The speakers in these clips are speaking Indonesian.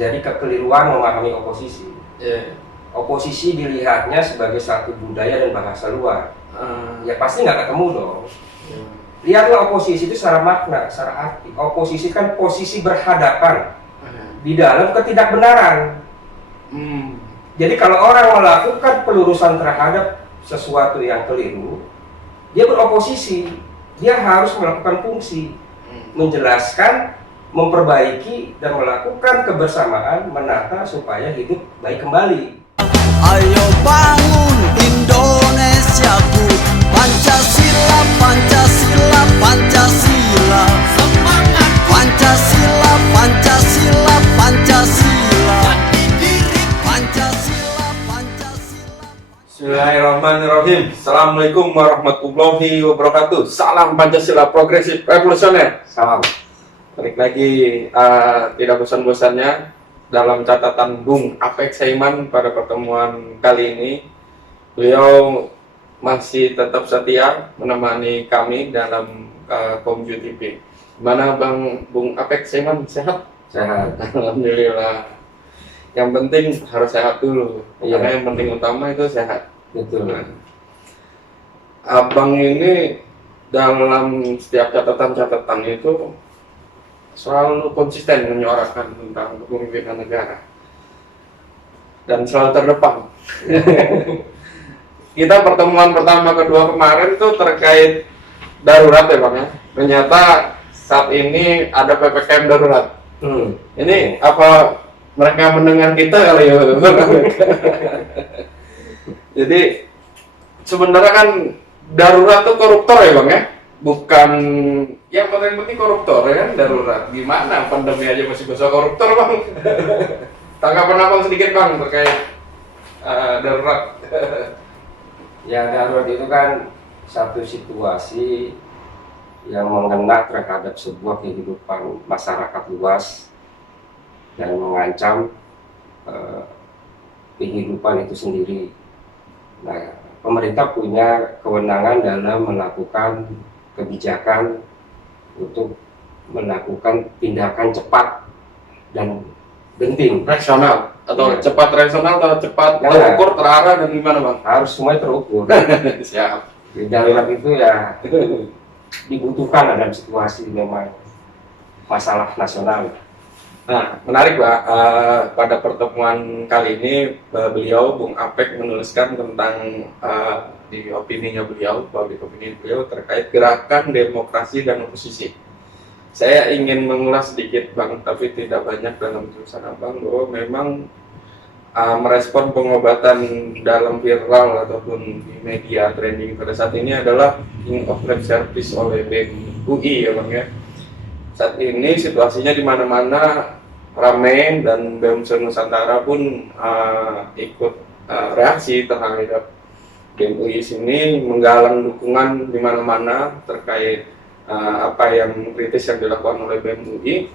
terjadi kekeliruan memahami oposisi. Yeah. Oposisi dilihatnya sebagai satu budaya dan bahasa luar. Ya pasti nggak ketemu dong. Lihatlah oposisi itu secara makna, secara arti. Oposisi kan posisi berhadapan di dalam ketidakbenaran. Jadi kalau orang melakukan pelurusan terhadap sesuatu yang keliru, dia beroposisi. Dia harus melakukan fungsi, menjelaskan, memperbaiki, dan melakukan kebersamaan, menata supaya hidup baik kembali. Ayo bangun Indonesiaku, Pancasila, Pancasila, Pancasila. Semangat Pancasila, Pancasila, Pancasila. Pancasila, Pancasila. Bismillahirrahmanirrahim. Assalamualaikum warahmatullahi wabarakatuh. Salam Pancasila progresif revolusioner. Salam. Balik lagi tidak bosan-bosannya dalam catatan Bung Apek Saiman pada pertemuan kali ini. Beliau masih tetap setia menemani kami dalam Komju TV. Gimana Bung Apek Saiman, sehat? Sehat. Alhamdulillah. Yang penting harus sehat dulu. Iya. Karena yang penting utama itu sehat. Betul. Abang ini dalam setiap catatan-catatan itu selalu konsisten menyuarakan tentang kepemimpinan negara dan selalu terdepan. Kita pertemuan pertama kedua kemarin itu terkait darurat ya Bang ya. Ternyata saat ini ada PPKM darurat. Ini apa mereka mendengar kita kali ya? Jadi sebenarnya kan darurat itu koruptor ya Bang ya? Bukan yang paling penting koruptor ya kan, darurat. Gimana pandemi aja masih bisa koruptor Bang? Tanggapan Abang sedikit Bang terkait darurat. Ya darurat itu kan satu situasi yang mengena terhadap sebuah kehidupan masyarakat luas dan mengancam kehidupan itu sendiri. Nah, pemerintah punya kewenangan dalam melakukan kebijakan untuk melakukan tindakan cepat dan genting, Rasional atau Ya. cepat rasional atau cepat Ya. terukur, terarah dan gimana Bang? harus semuanya terukur. Siap. Di darurat itu ya dibutuhkan dalam situasi memang masalah nasional. Nah, menarik Pak, pada pertemuan kali ini beliau, Bung Apek menuliskan tentang di opininya beliau, terkait gerakan demokrasi dan oposisi. Saya ingin mengulas sedikit Bang, tapi tidak banyak dalam tulisan Abang, bahwa memang merespon pengobatan dalam viral ataupun di media trending pada saat ini adalah king of lip service oleh BEM UI ya Bang ya. Saat ini situasinya di mana-mana ramai dan BEM Nusantara pun ikut reaksi terhadap BEM UI sini, menggalang dukungan di mana-mana terkait apa yang kritis yang dilakukan oleh BEM UI.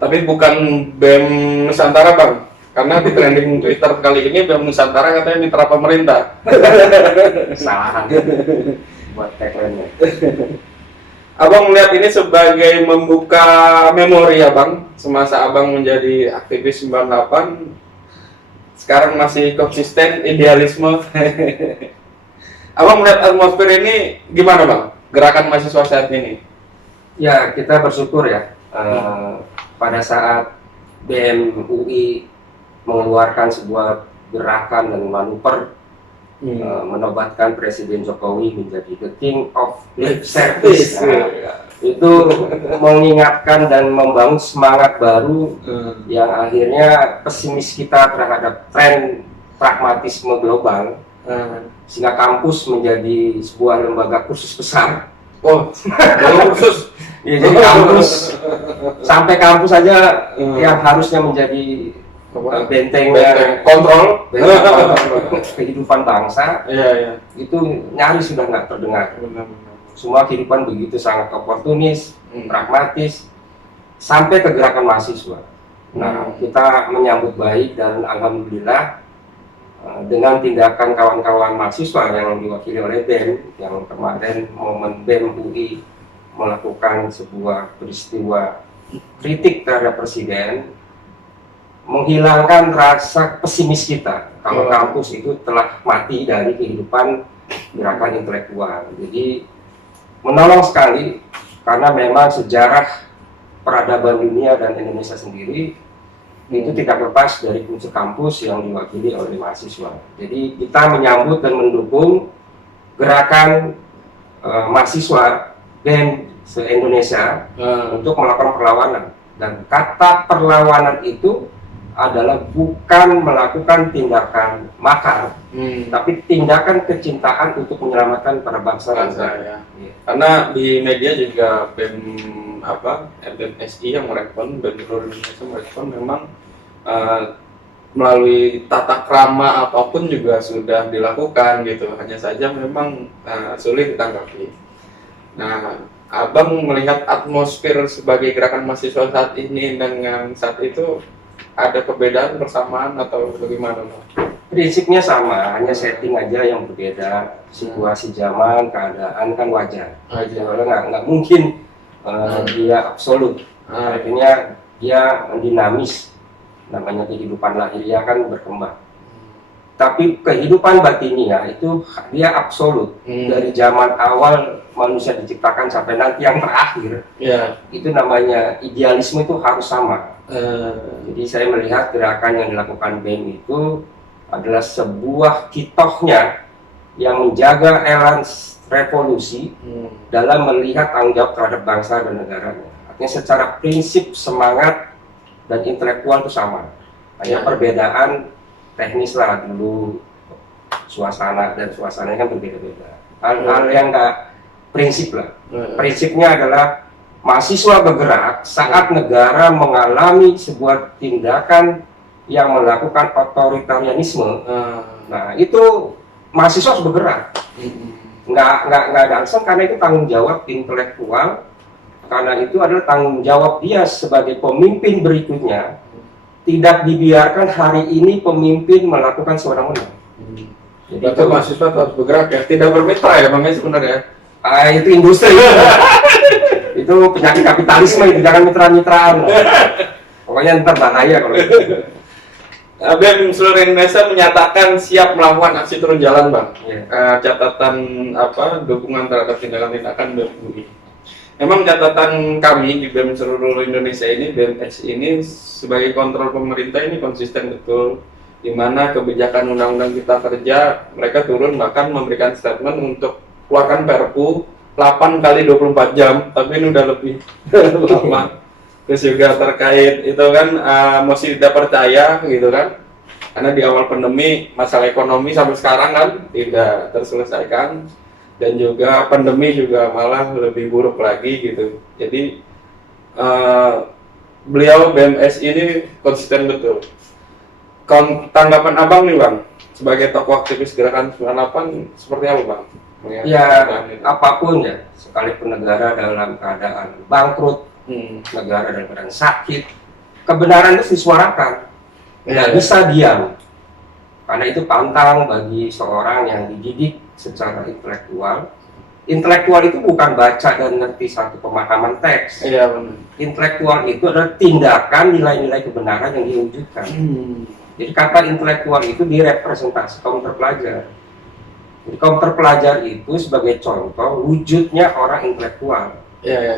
Tapi bukan BEM Nusantara Bang, karena di trending Twitter kali ini BEM Nusantara katanya mitra pemerintah. Kesalahan buat tagline-nya. Abang melihat ini sebagai membuka memori ya Bang, semasa Abang menjadi aktivis 98, sekarang masih konsisten idealisme. Abang melihat atmosfer ini gimana Bang, gerakan mahasiswa saat ini? Ya kita bersyukur ya pada saat BEM UI mengeluarkan sebuah gerakan dan manuver menobatkan Presiden Jokowi menjadi the king of lip service. Nah, itu mengingatkan dan membangun semangat baru yang akhirnya pesimis kita terhadap tren pragmatisme global, sehingga kampus menjadi sebuah lembaga kursus besar. Oh, khusus. Ya, jadi kampus sampai kampus saja yang harusnya menjadi bentengnya kontrol kehidupan bangsa, iya. itu nyaris sudah nggak terdengar. Semua kehidupan begitu sangat oportunis, pragmatis, sampai ke gerakan mahasiswa. Nah, kita menyambut baik dan alhamdulillah dengan tindakan kawan-kawan mahasiswa yang diwakili oleh BEM, yang kemarin momen BEM UI melakukan sebuah peristiwa kritik terhadap presiden, menghilangkan rasa pesimis kita kalau kampus itu telah mati dari kehidupan gerakan intelektual. Jadi menolong sekali karena memang sejarah peradaban dunia dan Indonesia sendiri itu tidak lepas dari unsur kampus yang diwakili oleh mahasiswa. Jadi kita menyambut dan mendukung gerakan mahasiswa BEM se-Indonesia untuk melakukan perlawanan. Dan kata perlawanan itu adalah bukan melakukan tindakan makar, tapi tindakan kecintaan untuk menyelamatkan para bangsa dan negara. Ya. Karena di media juga BEM MSI yang merespon, BEM seluruh Indonesia merespon memang melalui tata krama apapun juga sudah dilakukan gitu. Hanya saja memang sulit ditanggapi. Nah, Abang melihat atmosfer sebagai gerakan mahasiswa saat ini dengan saat itu ada perbedaan, persamaan atau bagaimana, Bang? Prinsipnya sama, hanya setting aja yang berbeda. Situasi zaman, keadaan kan wajar. Soalnya nggak mungkin dia absolut. Artinya dia dinamis. Namanya kehidupan lahiriah kan berkembang. Tapi kehidupan batinia itu dia absolut. Dari zaman awal manusia diciptakan sampai nanti yang terakhir. Itu namanya idealisme itu harus sama. Jadi saya melihat gerakan yang dilakukan BEM itu adalah sebuah kitohnya yang menjaga elan revolusi dalam melihat tanggung jawab terhadap bangsa dan negaranya. Artinya secara prinsip, semangat, dan intelektual itu sama. Hanya perbedaan teknis lah dulu, suasana dan suasananya kan berbeda-beda. Hal-hal yang nggak prinsip lah. Prinsipnya adalah mahasiswa bergerak saat negara mengalami sebuah tindakan yang melakukan otoritarianisme. Nah itu mahasiswa harus bergerak. Nggak ada alasan karena itu tanggung jawab intelektual. Karena itu adalah tanggung jawab dia sebagai pemimpin berikutnya. Tidak dibiarkan hari ini pemimpin melakukan sewenang-wenang. Jadi itu mahasiswa harus bergerak ya, tidak bermitra ya Bang sebenarnya. Itu industri. Itu penyakit kapitalisme itu, jangan mitra-mitraan. Pokoknya ntar bahaya kalau gitu. BEM seluruh Indonesia menyatakan siap melakukan aksi turun jalan, Bang. Catatan dukungan terhadap tindakan-tindakan BEM UI. Memang catatan kami di BEM seluruh Indonesia ini, BMX ini sebagai kontrol pemerintah ini konsisten betul, di mana kebijakan undang-undang kita kerja mereka turun bahkan memberikan statement untuk keluarkan Perpu 8 kali 24 jam, tapi ini udah lebih lama. Terus juga terkait itu kan masih tidak percaya gitu kan, karena di awal pandemi masalah ekonomi sampai sekarang kan tidak terselesaikan. Dan juga pandemi juga malah lebih buruk lagi gitu. Jadi beliau BMS ini konsisten betul. Tanggapan Abang nih Bang, sebagai tokoh aktivis gerakan 98 seperti apa Bang? Ya apapun ya, sekalipun negara dalam keadaan bangkrut, negara dalam keadaan sakit, kebenaran itu disuarakan. Nggak bisa diam. Karena itu pantang bagi seorang yang dididik secara intelektual. Intelektual itu bukan baca dan ngerti satu pemahaman teks. Iya benar. Intelektual itu adalah tindakan nilai-nilai kebenaran yang diwujudkan. Jadi kata intelektual itu direpresentasi kaum terpelajar. Jadi kaum terpelajar itu sebagai contoh wujudnya orang intelektual.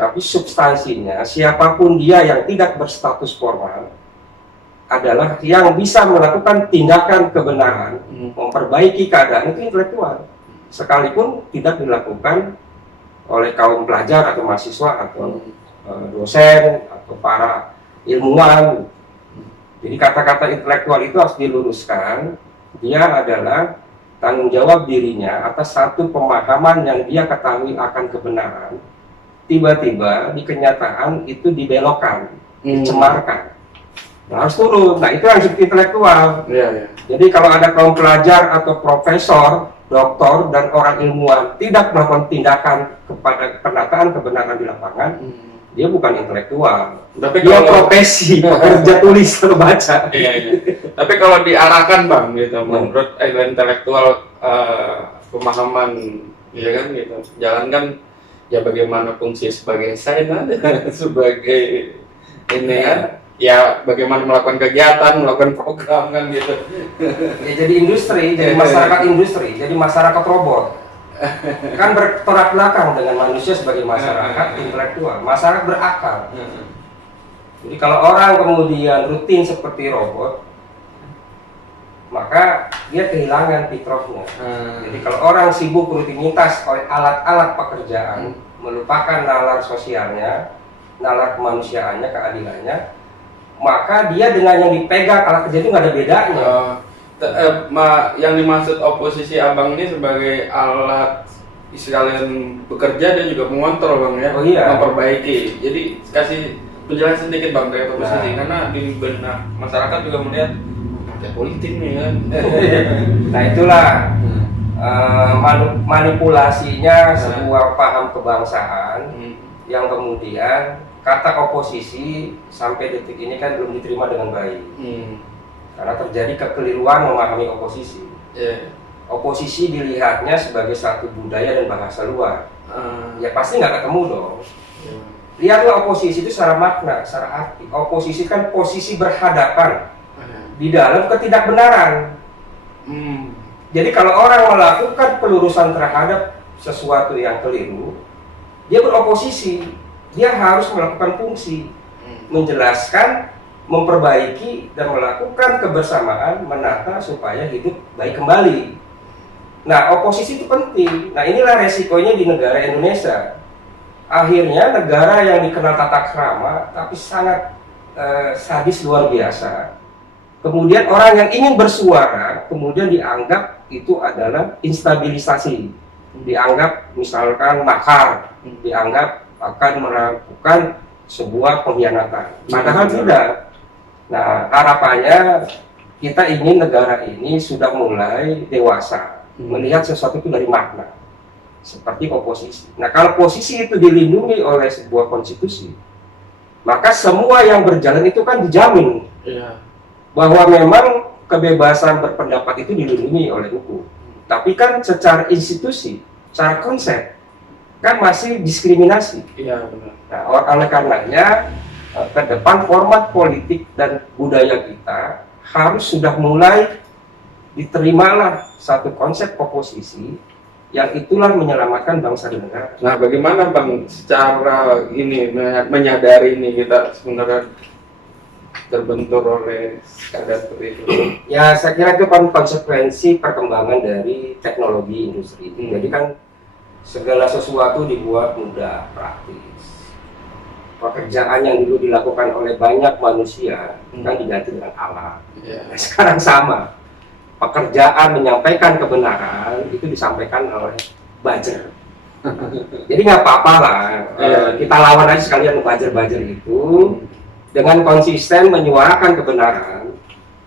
Tapi substansinya siapapun dia yang tidak berstatus formal adalah yang bisa melakukan tindakan kebenaran, memperbaiki keadaan itu intelektual. Sekalipun tidak dilakukan oleh kaum pelajar atau mahasiswa atau dosen atau para ilmuwan. Jadi kata-kata intelektual itu harus diluruskan. Dia adalah tanggung jawab dirinya atas satu pemahaman yang dia ketahui akan kebenaran. Tiba-tiba di kenyataan itu dibelokkan, dicemarkan. Nah, harus turun. Nah itu yang intelektual. Jadi kalau ada kaum pelajar atau profesor, doktor dan orang ilmuwan tidak melakukan tindakan kepada penataan kebenaran di lapangan, dia bukan intelektual. Tapi dia profesi, pekerja tulis atau baca. Tapi kalau diarahkan Bang, gitu, menurut intelektual pemahaman, ya kan gitu, jalankan ya bagaimana fungsi sebagai sains, sebagai ini ya. ya bagaimana melakukan kegiatan, melakukan program kan gitu. Ya jadi industri, jadi masyarakat industri, jadi masyarakat robot. Kan bertolak belakang dengan manusia sebagai masyarakat intelektual, masyarakat berakal. Jadi kalau orang kemudian rutin seperti robot, maka dia kehilangan fitrahnya. Jadi kalau orang sibuk rutinitas oleh alat-alat pekerjaan, melupakan nalar sosialnya, nalar kemanusiaannya, keadilannya, maka dia dengan yang dipegang alat kerja itu nggak ada bedanya. Yang dimaksud oposisi abang ini sebagai alat sekalian bekerja, dia juga mengontrol bang ya, Oh iya. memperbaiki. Jadi kasih penjelasan sedikit bang dari oposisi, Nah. karena di benak masyarakat juga melihat ya politik nih kan. Nah itulah manipulasinya sebuah paham kebangsaan yang kemudian kata oposisi sampai detik ini kan belum diterima dengan baik. Karena terjadi kekeliruan memahami oposisi. Oposisi dilihatnya sebagai satu budaya dan bahasa luar. Ya pasti nggak ketemu dong. Lihatlah oposisi itu secara makna, secara arti. Oposisi kan posisi berhadapan di dalam ketidakbenaran. Jadi kalau orang melakukan pelurusan terhadap sesuatu yang keliru, dia beroposisi. Dia harus melakukan fungsi, menjelaskan, memperbaiki, dan melakukan kebersamaan, menata supaya hidup baik kembali. Nah, oposisi itu penting. Nah, inilah resikonya di negara Indonesia. Akhirnya negara yang dikenal tata krama, tapi sangat sadis luar biasa. Kemudian orang yang ingin bersuara, kemudian dianggap itu adalah instabilisasi. Dianggap misalkan makar, dianggap akan melakukan sebuah pengkhianatan. Padahal tidak. Nah, harapannya kita ingin negara ini sudah mulai dewasa, melihat sesuatu itu dari makna, seperti oposisi. Nah, kalau posisi itu dilindungi oleh sebuah konstitusi, maka semua yang berjalan itu kan dijamin bahwa memang kebebasan berpendapat itu dilindungi oleh hukum. Tapi kan secara institusi, secara konsep, kan masih diskriminasi. Iya benar. Nah, oleh karenanya ke depan format politik dan budaya kita harus sudah mulai diterimalah satu konsep oposisi yang itulah menyelamatkan bangsa dan negara. Nah, bagaimana bang secara ini menyadari ini kita sebenarnya terbentur oleh keadaan seperti itu? Ya, saya kira itu kan konsekuensi perkembangan dari teknologi industri. Jadi kan segala sesuatu dibuat mudah, praktis. Pekerjaan yang dulu dilakukan oleh banyak manusia kan diganti dengan alat. Nah, sekarang sama. Pekerjaan menyampaikan kebenaran itu disampaikan oleh buzzer. Jadi nggak apa-apa lah, kita lawan aja sekalian buzzer-buzzer itu dengan konsisten menyuarakan kebenaran.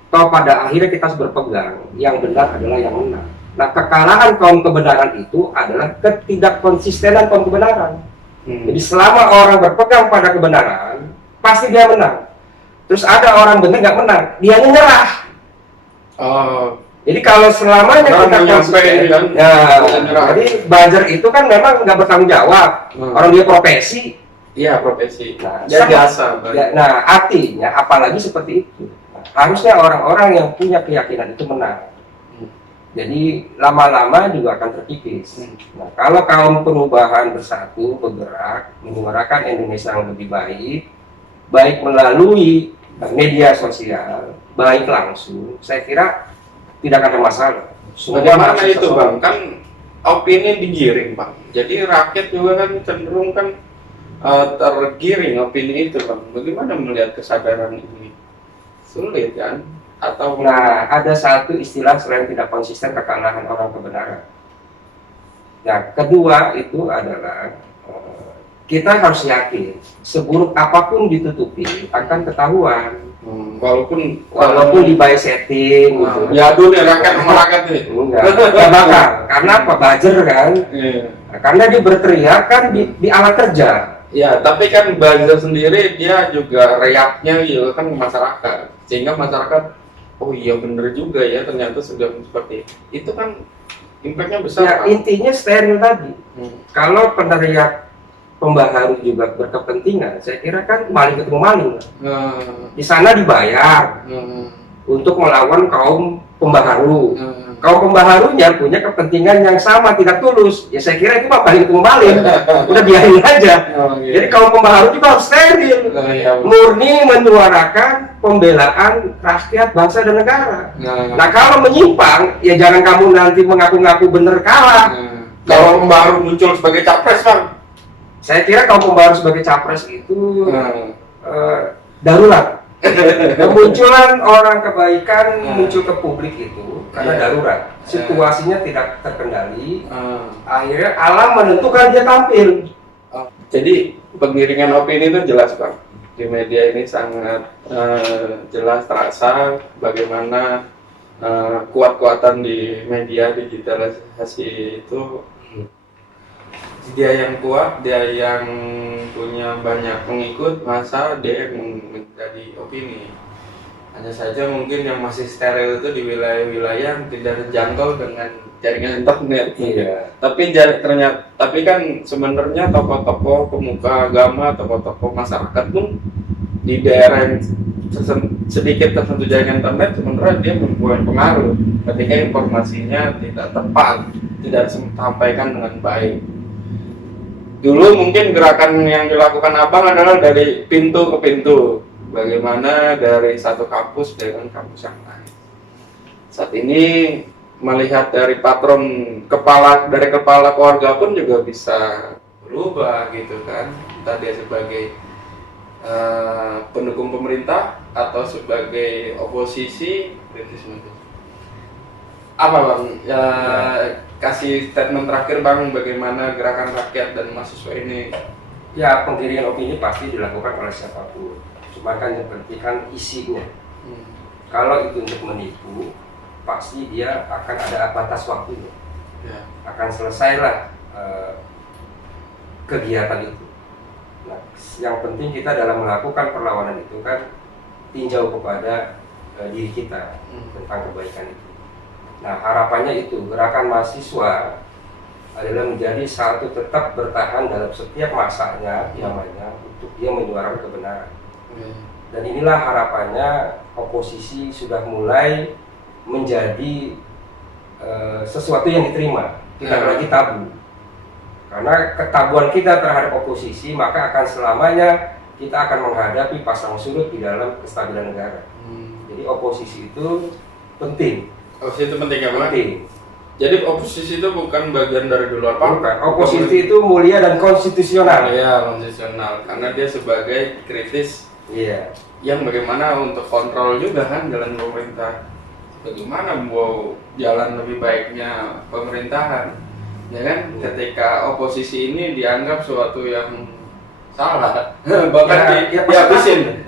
Toh pada akhirnya kita harus berpegang yang benar adalah yang menang. Nah, kekalahan kaum kebenaran itu adalah ketidakkonsistenan kaum kebenaran. Jadi selama orang berpegang pada kebenaran, pasti dia menang. Terus ada orang benar nggak menang, dia nyerah. Jadi kalau selamanya kita konsisten, kan? jadi buzzer itu kan memang nggak bertanggung jawab. Orang dia profesi. Iya, profesi. Nah, dia jasa. Nah, artinya apalagi seperti itu. Nah, harusnya orang-orang yang punya keyakinan itu menang. Jadi lama-lama juga akan terkikis. Nah, kalau kaum perubahan bersatu, bergerak, menyuarakan Indonesia yang lebih baik melalui media sosial, baik langsung, saya kira tidak ada masalah. Bagaimana itu bang? Kan opini digiring bang. Jadi rakyat juga kan cenderung kan tergiring opini itu bang. Bagaimana melihat kesadaran ini? Sulit kan? Atau nah, ada satu istilah selain tidak konsisten, kekalahan orang kebenaran. Nah, kedua itu adalah kita harus yakin seburuk apapun ditutupi akan ketahuan. Walaupun di by setting gitu. Ya dulu ya rakyat sama rakyat nih. Enggak bakal. Karena apa? Buzzer kan. Nah, karena dia berteriak kan di alat kerja. Ya, tapi kan buzzer sendiri dia juga reaknya juga kan ke masyarakat. Sehingga masyarakat oh iya bener juga ya, ternyata sudah seperti itu kan impactnya besar. Ya, kan? intinya steril tadi. Kalau peneriak pembaharu juga berkepentingan, saya kira kan maling ketemu maling. Hmm. Di sana dibayar untuk melawan kaum pembaharu. Kaum pembaharunya punya kepentingan yang sama, tidak tulus. Ya saya kira itu mah maling ketemu maling. Udah biarin aja. Jadi kaum pembaharu juga harus steril. Murni menyuarakan pembelaan rakyat, bangsa dan negara. Nah kalau menyimpang, ya jangan kamu nanti mengaku-ngaku bener kalah. Kalau pembaharu muncul sebagai capres, Bang? Saya kira kaum pembaharu sebagai capres itu darurat. Kemunculan orang kebaikan muncul ke publik itu karena darurat. Situasinya tidak terkendali. Akhirnya alam menentukan dia tampil. Jadi pengiringan opini itu jelas, Bang. Di media ini sangat jelas terasa bagaimana kuat-kuatan di media digitalisasi itu. Dia yang kuat, dia yang punya banyak pengikut, masa dia yang menjadi opini. Hanya saja mungkin yang masih steril itu di wilayah-wilayah yang tidak terjangkau dengan jaringan internet. Iya. Tapi kan sebenarnya tokoh-tokoh pemuka agama, tokoh-tokoh masyarakat pun di daerah yang sedikit tersentuh jaringan internet sebenarnya dia mempunyai pengaruh ketika informasinya tidak tepat, tidak disampaikan dengan baik. Dulu mungkin gerakan yang dilakukan Abang adalah dari pintu ke pintu, bagaimana dari satu kampus dengan kampus yang lain. Saat ini melihat dari patron dari kepala keluarga pun juga bisa berubah gitu kan, entah dia sebagai pendukung pemerintah atau sebagai oposisi. Apa Bang? Kasih statement terakhir Bang, bagaimana gerakan rakyat dan mahasiswa ini? Ya penggiringan opini pasti dilakukan oleh siapapun. Cuma kan yang penting kan isinya. Kalau itu untuk menipu, pasti dia akan ada batas waktunya. Akan selesailah kegiatan itu. Nah, yang penting kita dalam melakukan perlawanan itu kan tinjau kepada diri kita tentang kebaikan itu. Nah harapannya itu gerakan mahasiswa adalah menjadi satu tetap bertahan dalam setiap masanya namanya untuk dia menyuarakan kebenaran. Dan inilah harapannya oposisi sudah mulai menjadi sesuatu yang diterima, tidak lagi tabu. Karena ketabuan kita terhadap oposisi maka akan selamanya kita akan menghadapi pasang surut di dalam kestabilan negara. Jadi oposisi itu penting. Oposisi itu penting ya Bang? Penting. Jadi oposisi itu bukan bagian dari di luar partai. Oposisi itu mulia dan konstitusional. Iya, konstitusional. Karena dia sebagai kritis. Iya. Yang bagaimana untuk kontrol juga kan jalan pemerintah. Bagaimana mau jalan lebih baiknya pemerintahan. Ya kan? Ketika oposisi ini dianggap suatu yang salah, bahkan dihabisin.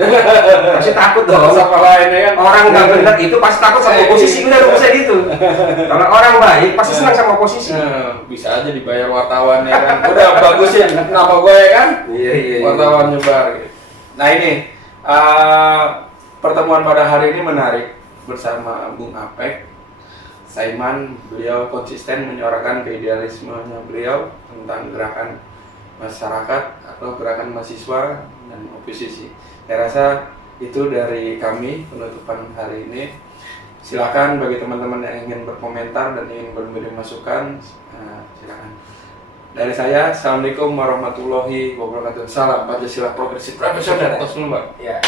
Pasti takut dong. Sama lainnya kan. Orang nggak benar itu pasti takut sama oposisi, udah bisa gitu. Kalau orang baik pasti senang sama oposisi. Bisa aja dibayar wartawan ya kan. Udah bagusin nama gue ya kan. Iya. Wartawan nyebar. Gitu. Nah ini pertemuan pada hari ini menarik bersama Bung Apek. Saiman, beliau konsisten menyuarakan keidealismenya beliau tentang gerakan masyarakat atau gerakan mahasiswa dan oposisi. Saya rasa itu dari kami penutupan hari ini. Silakan bagi teman-teman yang ingin berkomentar dan ingin memberi masukan, silakan. Dari saya, assalamualaikum warahmatullahi wabarakatuh. Salam Pancasila progresif. Profesional. Terus dulu Mbak. Ya.